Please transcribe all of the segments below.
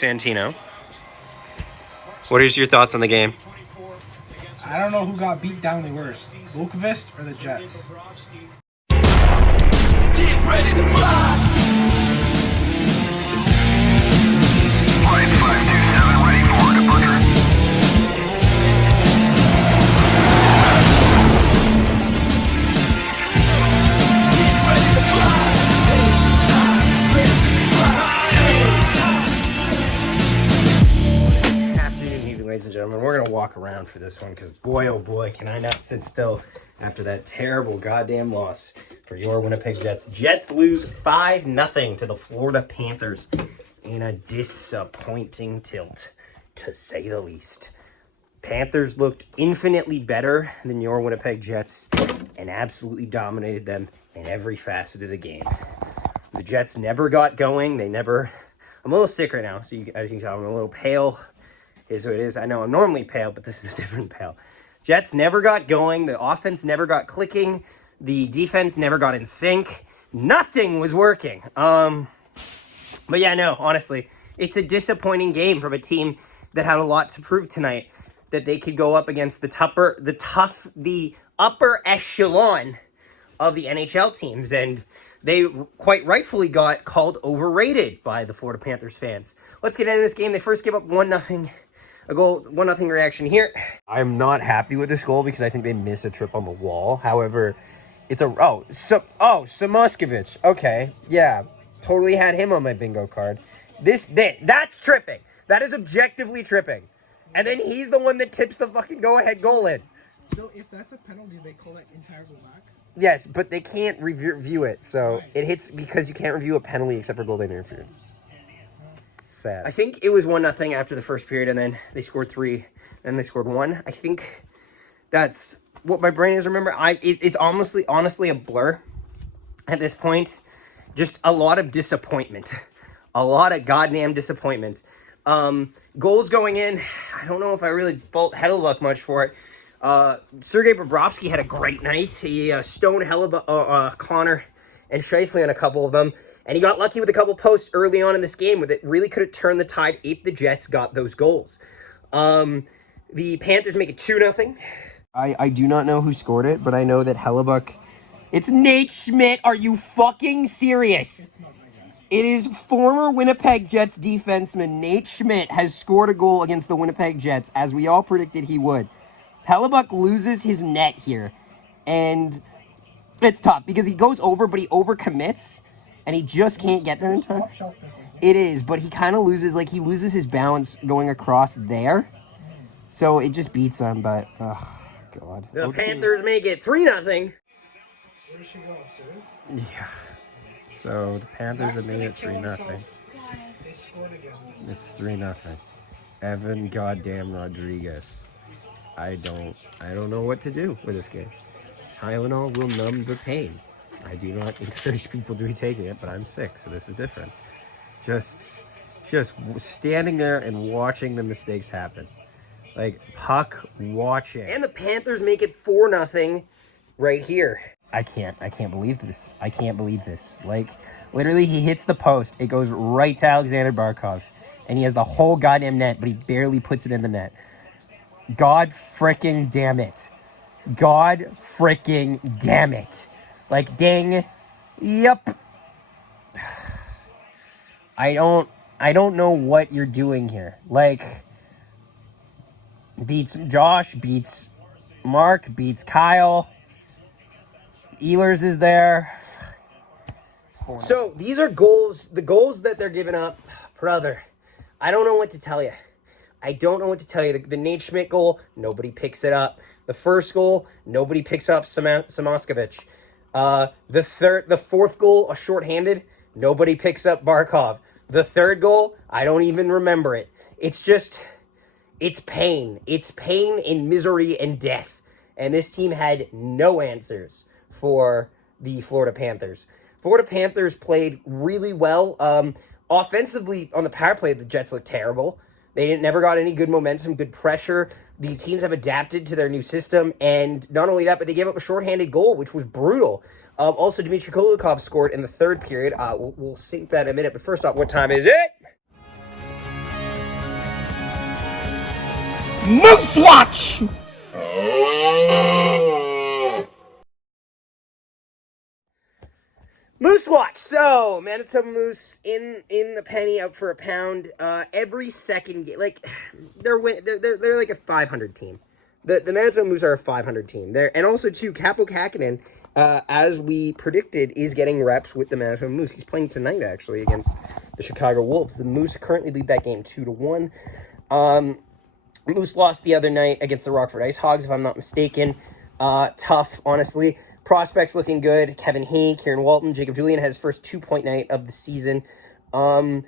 Santino. What is your thoughts on the game? I don't know who got beat down the worst, Vukovic or the Jets. Get ready to fly. Flight 527 ready for departure. Get ready to fly. Afternoon evening, ladies and gentlemen. We're gonna walk around for this one because boy, oh boy, can I not sit still after that terrible goddamn loss for your Winnipeg Jets. Jets lose 5-0 to the Florida Panthers in a disappointing tilt, to say the least. Panthers looked infinitely better than your Winnipeg Jets and absolutely dominated them in every facet of the game. The Jets never got going. I'm a little sick right now, so as you can tell, I'm a little pale. Is what it is. I know I'm normally pale, but this is a different pale. Jets never got going. The offense never got clicking. The defense never got in sync. Nothing was working. But yeah, no, honestly, it's a disappointing game from a team that had a lot to prove tonight, that they could go up against the upper echelon of the NHL teams, and they quite rightfully got called overrated by the Florida Panthers fans. Let's get into this game. They first gave up 1-0. A goal, 1-0 reaction here. I'm not happy with this goal because I think they miss a trip on the wall. However, it's Samoskevich. Okay, yeah, totally had him on my bingo card. That's tripping. That is objectively tripping. And then he's the one that tips the fucking go-ahead goal in. So if that's a penalty, they call it entire goal back? Yes, but they can't review it, so it hits because you can't review a penalty except for goal line interference. Sad. I think it was 1-0 after the first period, and then they scored 3, and they scored 1. I think that's what my brain is remember. It's honestly a blur at this point. Just a lot of disappointment. A lot of goddamn disappointment. Goals going in, I don't know if I really had a look much for it. Sergei Bobrovsky had a great night. He stoned Connor and Scheifele on a couple of them. And he got lucky with a couple posts early on in this game that really could have turned the tide if the Jets got those goals. The Panthers make it 2-0. I do not know who scored it, but I know that Hellebuck... It's Nate Schmidt. Are you fucking serious? It is former Winnipeg Jets defenseman Nate Schmidt has scored a goal against the Winnipeg Jets, as we all predicted he would. Hellebuck loses his net here, and it's tough because he goes over, but he overcommits. And he just can't get there in time. It is, but he kind of loses, he loses his balance going across there. So it just beats him, but, oh, God. The Panthers make it 3-0. Where does she go upstairs? Yeah. So the Panthers have made it 3-0. They scored again. It's 3-0. Evan goddamn Rodriguez. I don't know what to do with this game. Tylenol will numb the pain. I do not encourage people to be taking it, but I'm sick, so this is different. Just standing there and watching the mistakes happen. Puck watching. And the Panthers make it 4-0 right here. I can't believe this. I can't believe this. Literally, he hits the post. It goes right to Alexander Barkov. And he has the whole goddamn net, but he barely puts it in the net. God fricking damn it. God fricking damn it. Dang. Yep. I don't know what you're doing here. Beats Josh, beats Mark, beats Kyle. Ehlers is there. So these are goals. The goals that they're giving up, brother. I don't know what to tell you. The Nate Schmidt goal, nobody picks it up. The first goal, nobody picks up Samoskevich. The fourth goal, a shorthanded, nobody picks up Barkov. The third goal, I don't even remember it. It's pain. It's pain and misery and death. And this team had no answers for the Florida Panthers. Florida Panthers played really well. Offensively, on the power play, the Jets looked terrible. They never got any good momentum, good pressure. The teams have adapted to their new system, and not only that, but they gave up a shorthanded goal, which was brutal. Also, Dmitry Kulikov scored in the third period. We'll sync that in a minute, but first off, what time is it? Moose Watch! Moose Watch. So, Manitoba Moose in the penny, out for a pound. Every second game, like they're like a 500 team. The Manitoba Moose are a 500 team. And also too, Capo Kakinen, as we predicted, is getting reps with the Manitoba Moose. He's playing tonight actually against the Chicago Wolves. The Moose currently lead that game 2-1. Moose lost the other night against the Rockford Ice Hogs, if I'm not mistaken. Tough, honestly. Prospects looking good. Kevin Hay, Kieran Walton, Jacob Julian had his first 2-point night of the season. A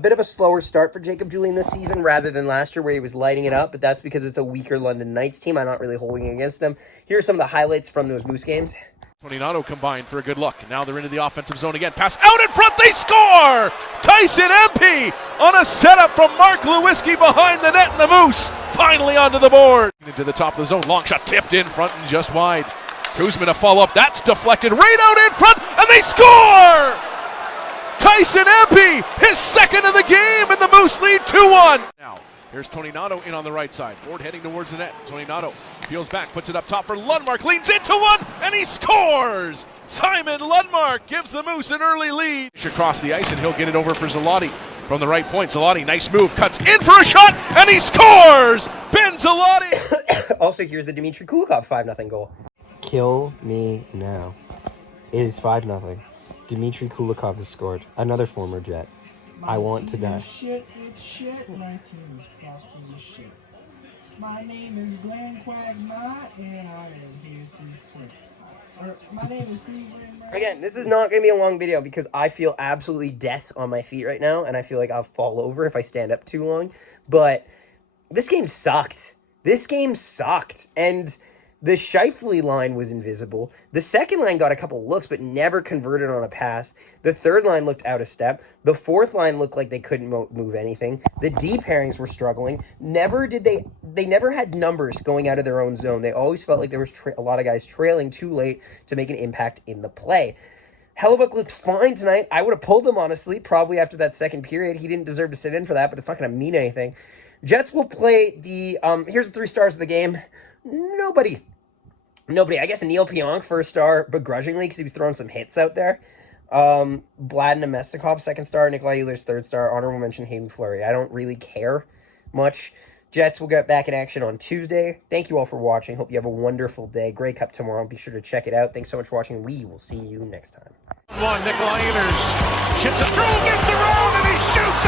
bit of a slower start for Jacob Julian this season rather than last year where he was lighting it up, but that's because it's a weaker London Knights team. I'm not really holding it against them. Here are some of the highlights from those Moose games. Toninato combined for a good look. Now they're into the offensive zone again. Pass out in front, they score! Tyson Empey on a setup from Mark Lewinsky behind the net, and the Moose finally onto the board. Into the top of the zone, long shot tipped in front and just wide. Kuzman a follow-up, that's deflected right out in front, and they score! Tyson Empey, his second of the game, and the Moose lead 2-1. Now, here's Toninato in on the right side. Ford heading towards the net. Toninato peels back, puts it up top for Lundmark, leans into one, and he scores! Simon Lundmark gives the Moose an early lead. Across the ice, and he'll get it over for Zalotti. From the right point, Zalotti, nice move, cuts in for a shot, and he scores! Ben Zalotti! Also, here's the Dmitry Kulikov 5-0 goal. Kill me now. It is 5-0. Dmitry Kulikov has scored. Another former Jet. I want to die. Shit, it's shit. My team is fucking shit. My name is Glenn Quagmire, and I am here to serve. My name is Cleveland. Again, this is not going to be a long video because I feel absolutely death on my feet right now, and I feel like I'll fall over if I stand up too long. But this game sucked. This game sucked. And the Scheifele line was invisible. The second line got a couple looks, but never converted on a pass. The third line looked out of step. The fourth line looked like they couldn't move anything. The D pairings were struggling. They never had numbers going out of their own zone. They always felt like there was a lot of guys trailing too late to make an impact in the play. Hellebuck looked fine tonight. I would have pulled him, honestly, probably after that second period. He didn't deserve to sit in for that, but it's not going to mean anything. Jets will play the, here's the 3 stars of the game. Nobody. I guess Neil Pionk, first star, begrudgingly, because he was throwing some hits out there. Vlad Nemestikov, second star. Nikolai Ehlers, third star. Honorable mention, Hayden Fleury. I don't really care much. Jets will get back in action on Tuesday. Thank you all for watching. Hope you have a wonderful day. Grey Cup tomorrow. Be sure to check it out. Thanks so much for watching. We will see you next time. Nikolai Ehlers chips it through, gets around, and he shoots